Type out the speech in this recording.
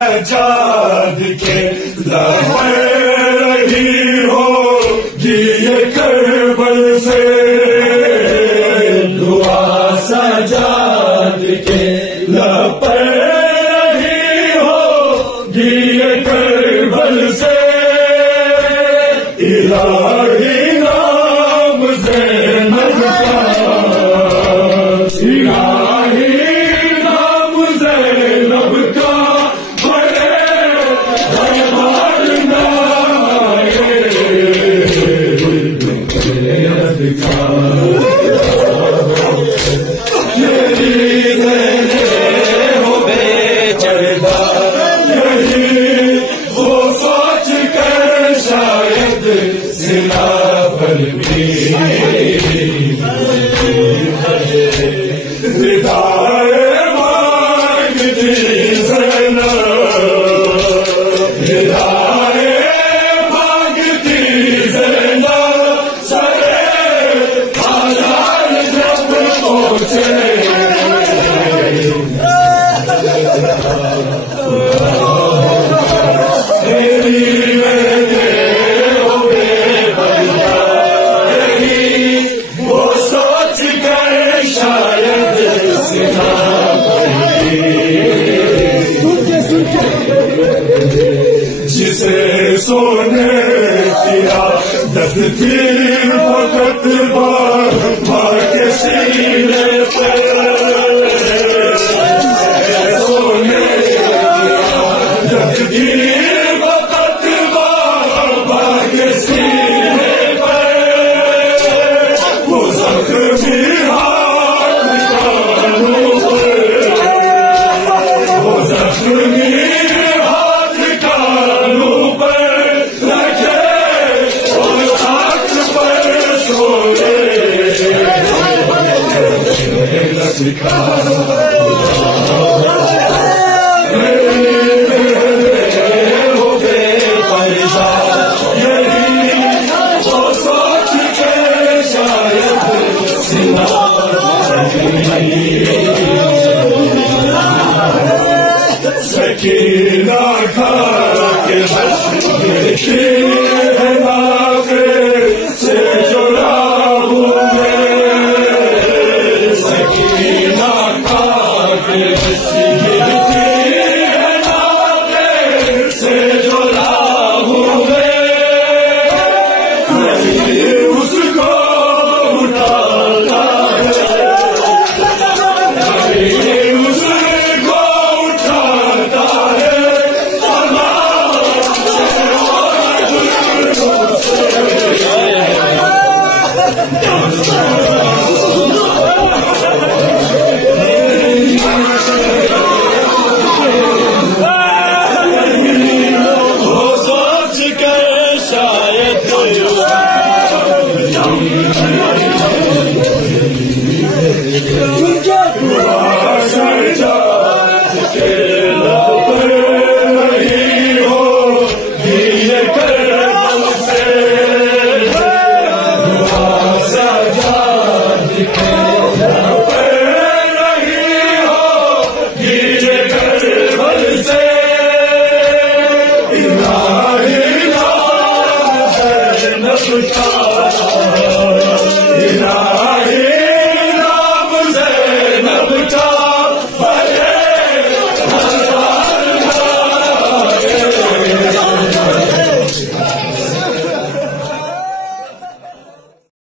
सजाद के लहर रही होगी ये करबल से, दुआ सजाद के लहर रही होगी ये करबल से, इलाही नाम ज़ैनब का, इलाही नाम ज़ैनब का हो बेचरदा, यही वो सोच कर शायद सिला पर भी विदाई मांगती ज़ैनब, विदाई मांगती ज़ैनब, सरे बाजार जब पहुंचे वो सोच कर शायद सिला जिसे सोने किया दर्द थी वक़्त बार के सीने पे, सोने दर्द थी वक़्त बार के सीने पे, वो ज़ख्मी हाथ कानों पे, वो ज़ख्मी हाथ कानों पे रखे और हाथ पर सोए लटका हो बेपरवाह, यही वो सोच के शायद सिला सकीना खा के देखी है नाज़ से जुड़ा हूँ मैं, सकीना खा के देखी है नाज़ से जुड़ा हूँ मैं, नहीं उसको उठाता है, नहीं उसको उठाता है, वो सोच कर शायद सजाद के लहर रही होगी ये करबल से, दुआ सजाद के लहर रही होगी ये करबल से, इलाही नाम ज़ैनब का।